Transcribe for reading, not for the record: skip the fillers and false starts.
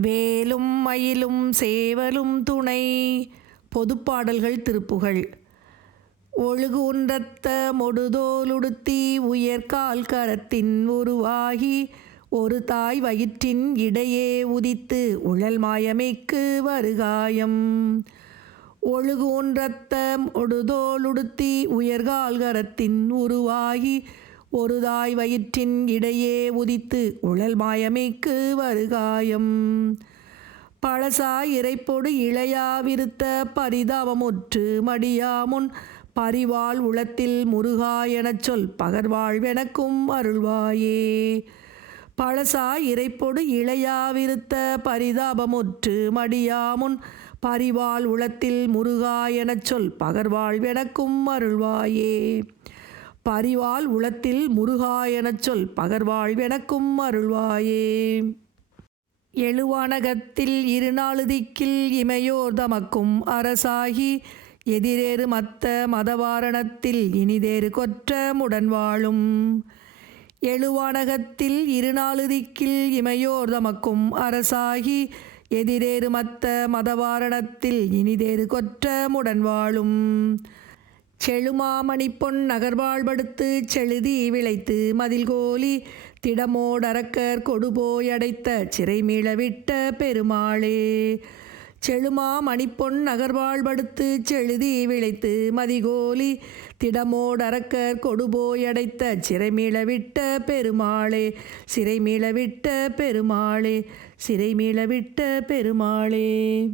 வேலும் மயிலும் சேவலும் துணை. பொதுப்பாடல்கள் திருப்புகழ். ஒழுகு ஒன்றத்த மொடுதோலுடுத்தி உயர்கால் கரத்தின் உருவாகி ஒரு தாய் வயிற்றின் இடையே உதித்து உழல் மாயமைக்கு வருகாயம். ஒழுகு ஒன்றத்த மொடுதோலுடுத்தி உயர்கால் கரத்தின் உருவாகி ஒரு தாய் வயிற்றின் இடையே உதித்து உழல் மாயமைக்கு வருகாயம். பழசாய் இறைப்பொடு இளையா விருத்த பரிதாபமுற்று மடியாமுன் பரிவாள் உளத்தில் முருகா எனச் சொல் பகர்வாழ்வெனக்கும் அருள்வாயே. பழசாய் இறைப்பொடு இளையா விருத்த பரிதாபமுற்று மடியாமுன் பரிவாள் உளத்தில் முருகா எனச் சொல் பகர்வாழ்வெனக்கும் அருள்வாயே. பரிவாள் உளத்தில் முருகா எனச் சொல் பகர்வாழ்வெனக்கும் அருள்வாயே. எழுவானகத்தில் இருநாளுதிக்கில் இமையோர் தமக்கும் அரசாகி எதிரேறு மத்த மதவாரணத்தில் இனிதேறு கொற்ற முடன் வாழும். எழுவானகத்தில் இருநாளுதிக்கில் இமையோர் தமக்கும் அரசாகி எதிரேறு மத்த மதவாரணத்தில் இனிதேறு கொற்ற முடன் வாழும். செழுமாமணி பொன் நகர்வாழ்படுத்து செழுதி விளைத்து மதில்கோலி திடமோடரக்கர் கொடுபோய் அடைத்த சிறை மீளவிட்ட பெருமாளே. செழுமாமணிப்பொன் நகர்வாழ்படுத்து செழுதி விளைத்து மதிகோலி திடமோடரக்கர் கொடுபோய் அடைத்த சிறை மீளவிட்ட பெருமாளே. சிறை மீளவிட்ட பெருமாளே. சிறை மீளவிட்ட பெருமாளே.